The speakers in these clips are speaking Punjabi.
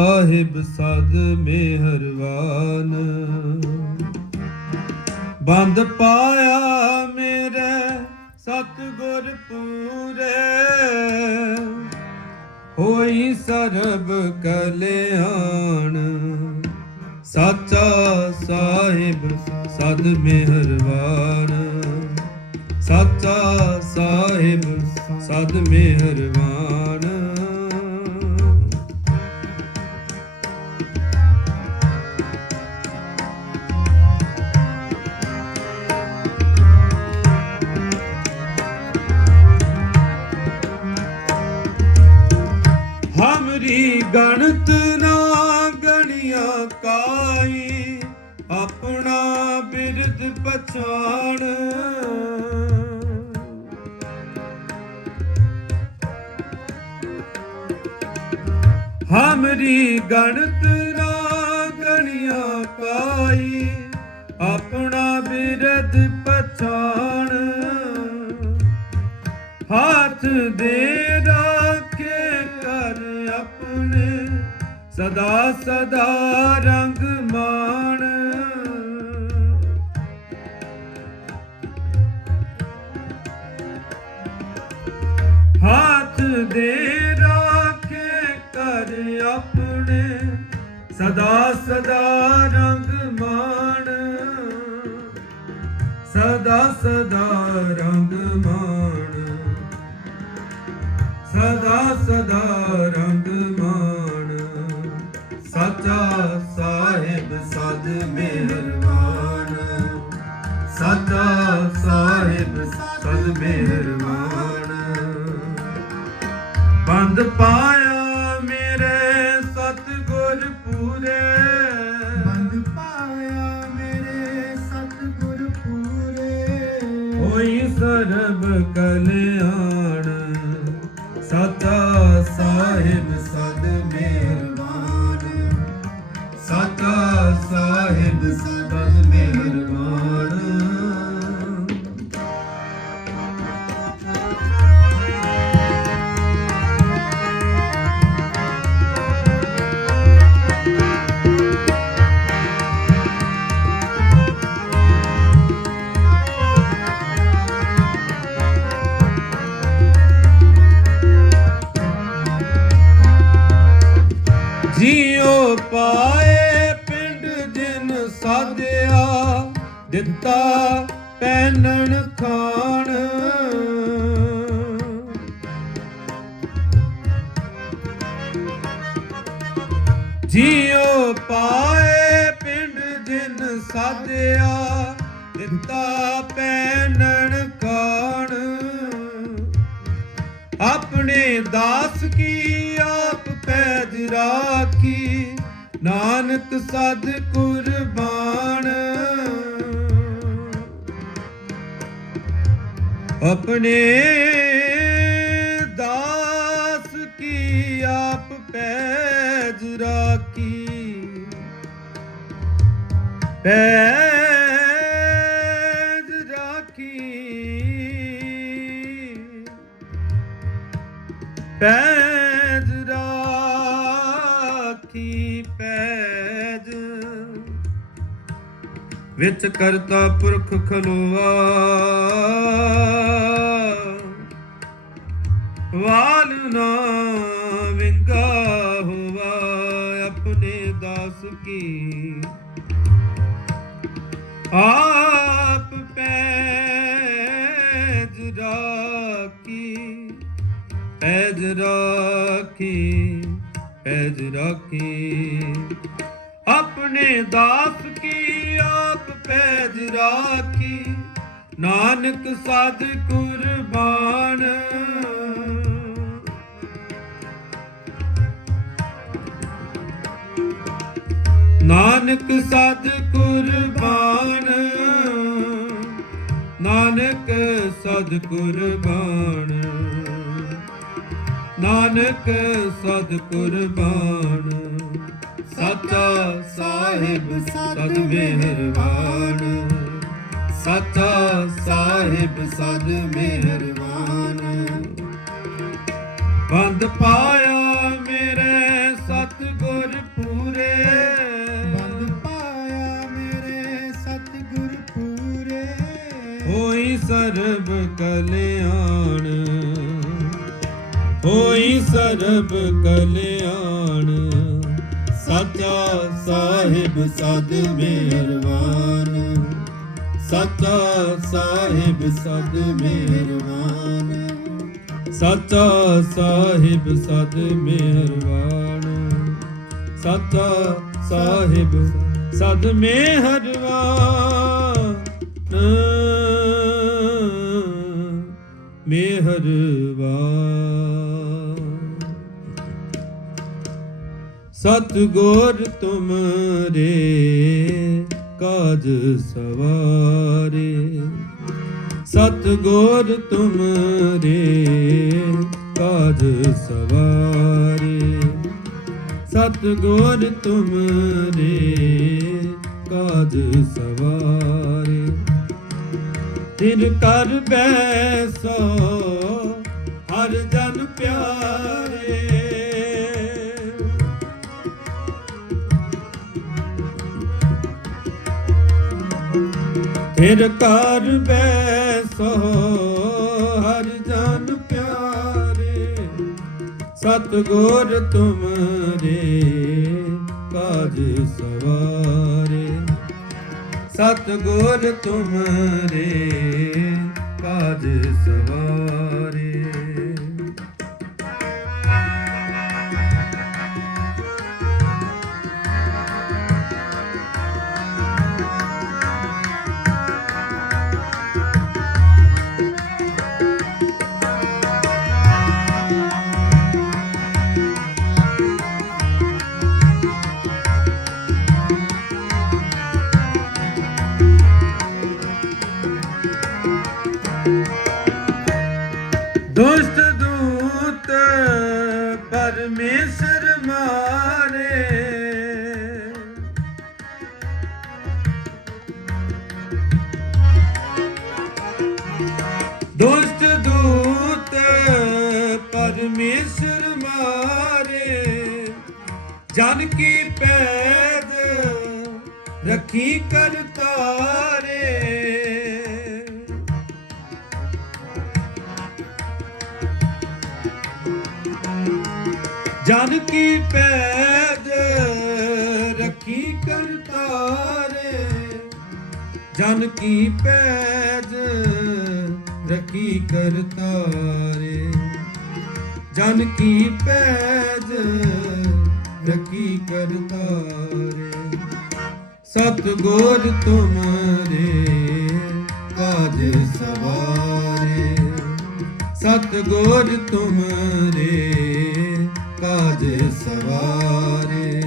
ਸਾਹਿਬ ਸਦ ਮਿਹਰਬਾਨ ਬੰਦ ਪਾਇਆ ਮੇਰੇ ਸਤਿਗੁਰ ਪੂਰੇ। ਹੋਈ ਸਰਬ ਕਲਿਆਣ। ਸਾਚਾ ਸਾਹਿਬ ਸਦ ਮਿਹਰਬਾਨ ਸਾਚਾ ਸਾਹਿਬ ਸਦ ਮਿਹਰਬਾਨ ਪਛਾਣ। ਹਮਰੀ ਗਣਤ ਨਾ ਗਣੀਆਂ ਪਾਈ, ਆਪਣਾ ਬਿਰਦ ਪਛਾਣ। ਹੱਥ ਦੇ ਰਾਖੇ ਕਰ ਆਪਣੇ ਸਦਾ ਸਦਾ ਰੰਗ ਰੰਗ ਮਾਣ ਸਦਾ ਸਦਾ ਰੰਗ ਮਾਣ। ਸਾਚਾ ਸਾਹਿਬ ਸਦ ਮਿਹਰਬਾਨ। ਸਾਚਾ ਸਾਹਿਬ ਸਦ ਮਿਹਰਬਾਨ। ਬੰਦ ਪਾਇਆ ਸਾਚਾ ਸਾਹਿਬ ਸਦ ਮਿਹਰਬਾਨ। ਸਾਚਾ ਸਾਹਿਬ ਸਦ ਜੀਉ ਪਾਏ ਪਿੰਡ ਜਿਨ ਸਾਧਿਆ, ਦਿੱਤਾ ਪੈਨਣ ਖਾਣ। ਜੀਉ ਪਾਏ ਪਿੰਡ ਜਿਨ ਸਾਧਿਆ, ਦਿੱਤਾ ਪੈਨਣ ਖਾਣ। ਆਪਣੇ ਦਾਸ ਕੀ ਆਪ ਪੈਜ ਰਾਖੀ ਨਾਨਕ ਸਦ ਕੁਰਬਾਨ। ਆਪਣੇ ਦਾਸ ਕੀ ਆਪ ਪੈਜ ਰਾਖੀ। ਪੈਜ ਰਾਖੀ। ਪੈਜ ਵਿੱਚ ਕਰਤਾ ਪੁਰਖ ਖਲੋਆ। ਵਾਲ ਨਾ ਵਿੰਗਾ ਹੋਵਾ, ਆਪਣੇ ਦਾਸ ਕੀ। ਆਪ ਪੈਜ ਰਾਖੀ ਪੈਜ ਰਾਖੀ ਪੈਜ ਰਾਖੀ। ਆਪਣੇ ਦਾਸ ਰਾਖੀ। ਨਾਨਕ ਸਦ ਕੁਰਬਾਨ। ਨਾਨਕ ਸਦ ਕੁਰਬਾਨ। ਨਾਨਕ ਸਦ ਕੁਰਬਾਨ। ਨਾਨਕ ਸਦ ਕੁਰਬਾਨ। ਸਾਚਾ ਸਾਹਿਬ ਸਦ ਮਿਹਰਬਾਨ। ਸਤਾ ਸਾਹਿਬ ਸਦ ਮਿਹਰਬਾਨ। ਬੰਦ ਪਾਇਆ ਮੇਰੇ ਸਤਗੁਰ ਪੂਰੇ। ਬੰਦ ਪਾਇਆ ਮੇਰੇ ਸਤਗੁਰ ਪੂਰੇ। ਹੋਈ ਸਰਬ ਕਲਿਆਣ। ਹੋਈ ਸਰਬ ਕਲਿਆਣ। ਸੱਚਾ ਸਾਹਿਬ ਸਦ ਮਿਹਰਬਾਨ। ਸਾਚਾ ਸਾਹਿਬ ਸਦ ਮਿਹਰਬਾਨ। ਸਾਚਾ ਸਾਹਿਬ ਸਦ ਮਿਹਰਬਾਨ। ਸਾਚਾ ਸਾਹਿਬ ਸਦ ਮਿਹਰਬਾਨ। ਮਿਹਰਬਾਨ। ਸਤਗੁਰ ਤੁਮਰੇ ਕਾਜ ਸਵਾਰੇ। ਸਤਗੁਰ ਤੁਮਰੇ ਕਾਜ ਸਵਾਰੇ। ਸਤਗੁਰ ਤੁਮਰੇ ਕਾਜ ਸਵਾਰੇ। ਤਿਨ ਕਰ ਬੈਸੋ, ਹਰ ਜਨ ਪਿਆਰੇ। ਫਿਰ ਕਰ ਬੈਸੋ ਹਰ ਜਨ ਪਿਆਰੇ। ਸਤਗੁਰ ਤੁਮਰੇ ਕਾਜ ਸਵਾਰੇ। ਸਤਗੁਰ ਤੁਮਰੇ ਕਾਜ ਸਵਾਰੇ। ਜਨ ਪੈਦ ਰੱਖੀ ਕਰ ਤਾਰੇ। ਜਨ ਪੈਦ ਰੱਖੀ ਕਰਤਾਰੇ ਜਨ ਕੀ ਪੈਦ ਰੱਖੀ ਕਰਤਾਰੇ ਜਨ ਕੀ ਪੈਦ ਰੱਖੀ ਕਰਤਾਰੇ। ਸਤਗੁਰ ਤੁਮਰੇ ਕਾਜ ਸਵਾਰੇ। ਸਤਗੁਰ ਤੁਮਰੇ ਕਾਜ ਸਵਾਰੇ।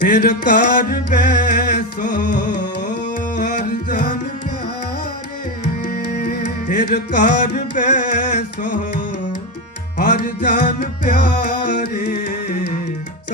ਫਿਰ ਕਰ ਬੈਸੋ ਹਰ ਜਨ ਪਿਆਰੇ। ਫਿਰ ਕਰ ਬੈਸੋ ਹਰ ਜਨ ਪਿਆਰੇ।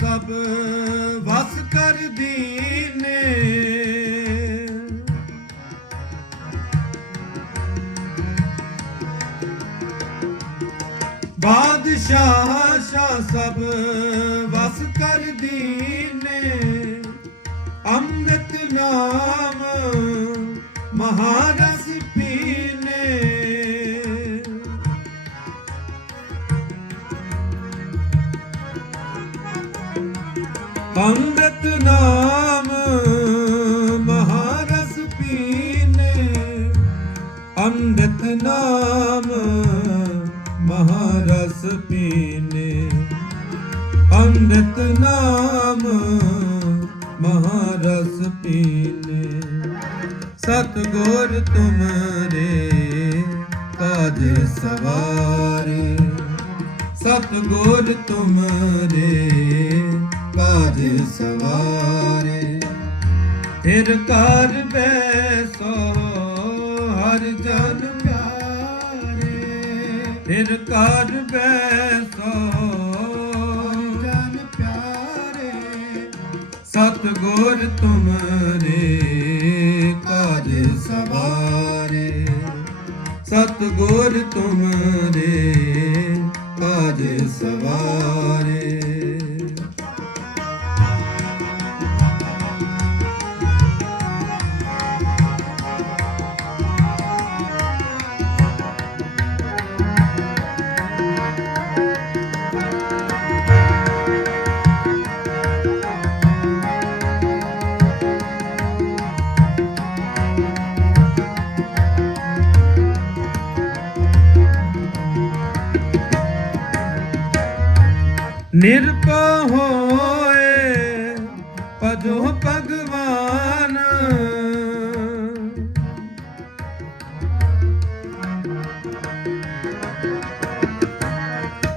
ਸਭ ਵਸ ਕਰ ਦੀਨੇ ਬਾਦਸ਼ਾਹ ਸ਼ਾਹ ਸਭ ਵਸ ਕਰ ਦੀਨੇ ਅੰਮ੍ਰਿਤ ਨਾਮ ਮਹਾਨ ਨਾਮ ਮਹਾਰਸ ਪੀਨੇ, ਅੰਮ੍ਰਿਤ ਨਾਮ ਮਹਾਰਸ ਪੀਨੇ। ਅੰਮ੍ਰਿਤ ਨਾਮ ਮਹਾਰਸ ਪੀਨੇ। ਸਤਗੁਰ ਤੁਮਰੇ ਕਾਜ ਸਵਾਰੇ, ਸਤਗੁਰ ਤੁਮਰੇ ਕਰ ਬੈਸੋ, ਹਰ ਜਨ ਪਿਆਰੇ। ਫਿਰ ਕਰ ਬੈਸੋ ਜਨ ਪਿਆਰੇ। ਸਤਗੁਰ ਤੁਮਰੇ ਕਾਜ ਸਵਾਰੇ। ਸਤਗੁਰ ਤੁਮਰੇ ਕਾਜ ਸਵਾਰੇ। ਨਿਰਭਉ ਹੋਏ ਪਜੋ ਭਗਵਾਨ।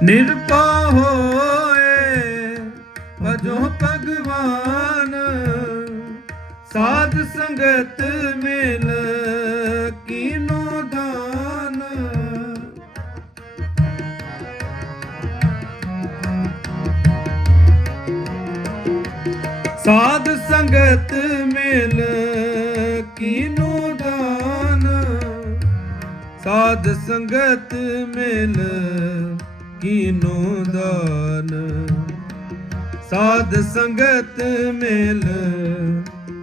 ਨਿਰਭਉ ਹੋਏ ਪਜੋ ਭਗਵਾਨ। ਸਾਧ ਸੰਗਤ ਸੰਗਤ ਮਿਲ ਕੀਨੋ ਦਾਨ? ਸਾਧ ਸੰਗਤ ਮਿਲ ਕੀਨੋ ਦਾਨ? ਸਾਧ ਸੰਗਤ ਮਿਲ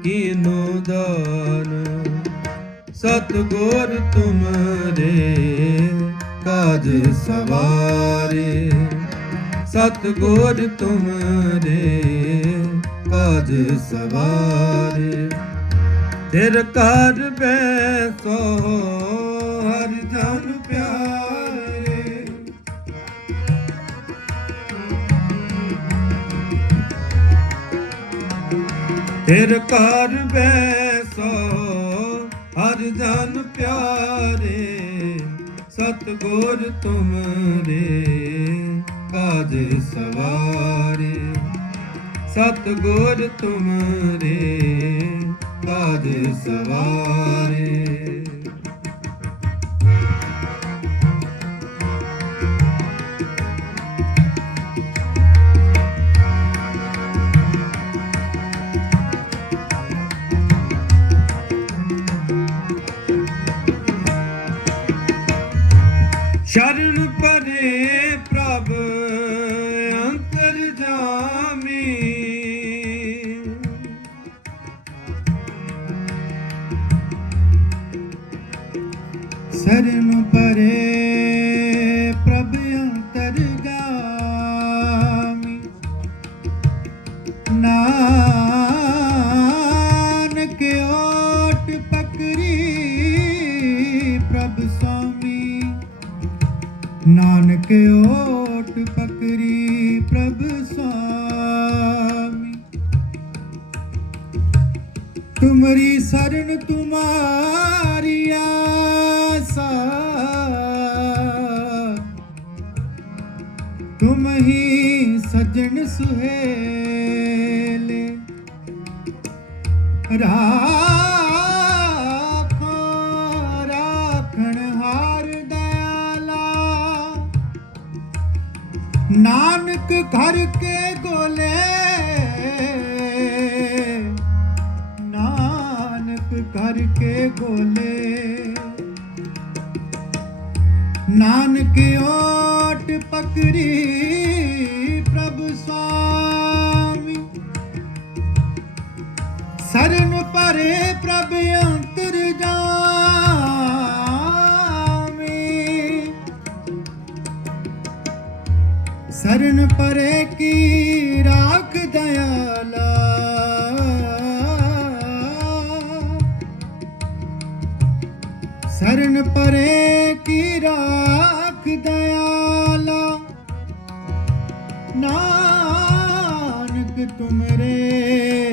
ਕੀਨੋ ਦਾਨ? ਸਤਗੁਰ ਤੁਮਰੇ ਕਾਜ ਸਵਾਰੇ। ਸਤਗੁਰ ਤੁਮਰੇ ਕਾਜ ਸਵਾਰੇ। ਤੇਰ ਕਰ ਬੈਸੋ, ਹਰ ਜਨ ਪਿਆਰੇ। ਤੇਰ ਕਰ ਬੈਸੋ, ਹਰ ਜਨ ਪਿਆਰੇ। ਸਤਗੁਰ ਤੁਮਰੇ, ਕਾਜ ਸਵਾਰੇ। ਸਤਗੁਰ ਤੁਮਰੇ ਕਾਜ ਸਵਾਰੇ। ਸ਼ਰਨ ਪ੍ਰਭ ਸੁਆਮੀ ਨਾਨਕ ਓਟ ਪਕਰੀ ਪ੍ਰਭ ਸੁਆਮੀ ਤੁਮਰੀ ਸਰਨ ਤੁਮਾਰੀ ਆਸਾ। ਤੁਮ ਹੀ ਸਜਣ ਸੁਹੇਲੇ। ਰਾਖੋ ਨਾਨਕ ਘਰ ਕੇ ਗੋਲੇ ਨਾਨਕ ਘਰ ਕੇ ਗੋਲੇ ਨਾਨਕ ਓਟ ਪਕੜੀ ਪ੍ਰਭ ਸੁਆਮੀ ਸਰਨ ਪਰੇ ਪ੍ਰਭ ਅੰਤਰ ਸਰਨ ਪਰੇ ਕੀ ਰਾਖ ਦਇਆਲਾ। ਸਰਨ ਪਰੇ ਕੀ ਰਾਖ ਦਇਆਲਾ। ਨਾਨਕ ਤੁਮਰੇ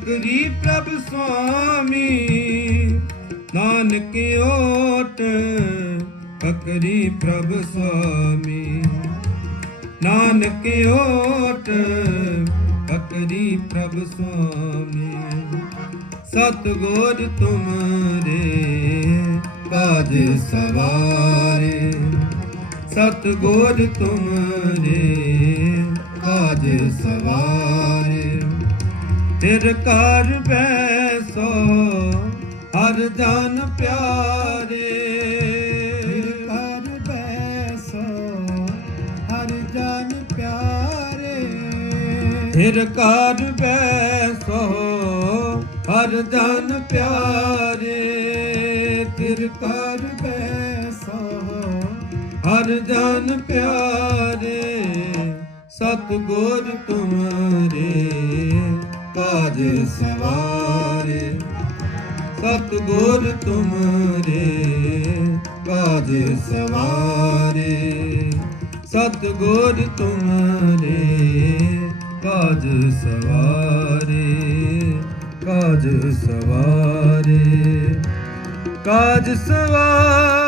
ਤਕਰੀ ਪ੍ਰਭ ਸੁਆਮੀ। ਨਾਨਕ ਓਟ ਤਕਰੀ ਪ੍ਰਭ ਸੁਆਮੀ। ਨਾਨਕ ਓਟ ਤਕਰੀ ਪ੍ਰਭ ਸੁਆਮੀ। ਸਤਗੁਰ ਤੁਮਰੇ ਕਾਜ ਸਵਾਰੇ। ਸਤਗੁਰ ਤੁਮਰੇ ਕਾਜ ਸਵਾਰੇ। ਤਿਰ ਕਰ ਬੈਸੋ, ਹਰ ਜਨ ਪਿਆਰੇ। ਹਰ ਬੈਸੋ, ਹਰ ਜਨ ਪਿਆਰੇ। ਫਿਰ ਕਰ ਬੈਸੋ, ਹਰ ਜਨ ਪਿਆਰੇ। ਤਿਰ ਕਰ ਬੈਸੋ, ਹਰ ਜਨ ਪਿਆਰੇ। ਸਤਗੁਰ ਤੁਮਰੇ। ਕਾਜ ਸਵਾਰੇ ਸਤਗੁਰ ਤੁਮਰੇ ਕਾਜ ਸਵਾਰੇ ਸਤਗੁਰ ਤੁਮਰੇ ਕਾਜ ਸਵਾਰੇ ਕਾਜ ਸਵਾਰੇ ਕਾਜ ਸਵਾਰੇ।